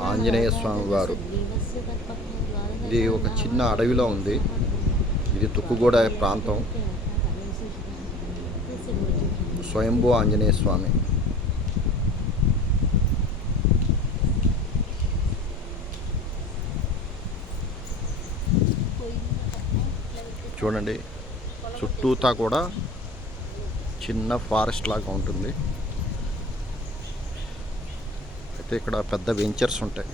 ఆంజనేయ స్వామి వారు. ఇది ఒక చిన్న అడవిలో ఉంది. ఇది తుక్కుగూడ ప్రాంతం. స్వయంభూ ఆంజనేయ స్వామి. చూడండి చుట్టూతా కూడా చిన్న ఫారెస్ట్ లాగా ఉంటుంది. లేకపోతే ఇక్కడ పెద్ద వెంచర్స్ ఉంటాయి.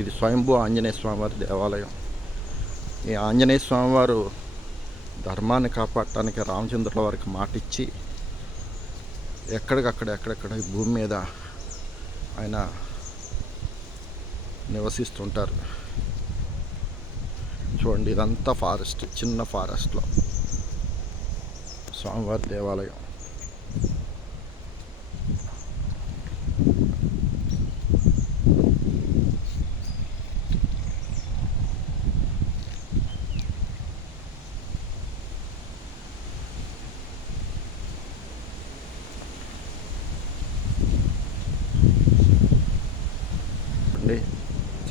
ఇది స్వయంభూ ఆంజనేయ స్వామివారి దేవాలయం. ఈ ఆంజనేయ స్వామివారు ధర్మాన్ని కాపాడటానికి రామచంద్రుల వారికి మాట ఇచ్చి ఎక్కడికక్కడ ఎక్కడెక్కడ ఈ భూమి మీద ఆయన నివసిస్తుంటారు. చూడండి ఇదంతా ఫారెస్ట్ చిన్న ఫారెస్ట్లో. స్వామివారి దేవాలయం.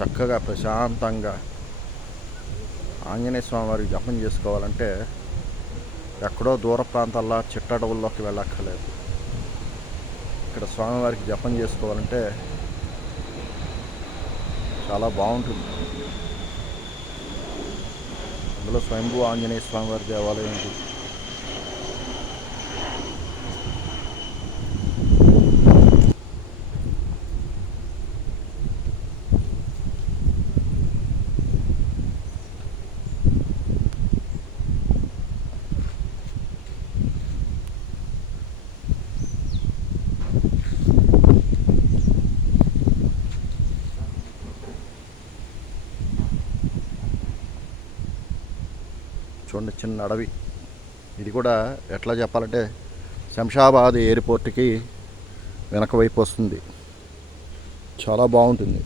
చక్కగా ప్రశాంతంగా ఆంజనేయ స్వామి వారికి జపం చేసుకోవాలంటే ఎక్కడో దూర ప్రాంతాల్లో చిట్టడవుల్లోకి వెళ్ళక్కర్లేదు. ఇక్కడ స్వామివారికి జపం చేసుకోవాలంటే చాలా బాగుంటుంది. అందులో స్వయంభూ ఆంజనేయ స్వామివారి దేవాలయం ఉంది. చూడండి చిన్న అడవి. ఇది కూడా ఎట్లా చెప్పాలంటే శంషాబాద్ ఎయిర్పోర్ట్కి వెనక వైపు వస్తుంది. చాలా బాగుంటుంది.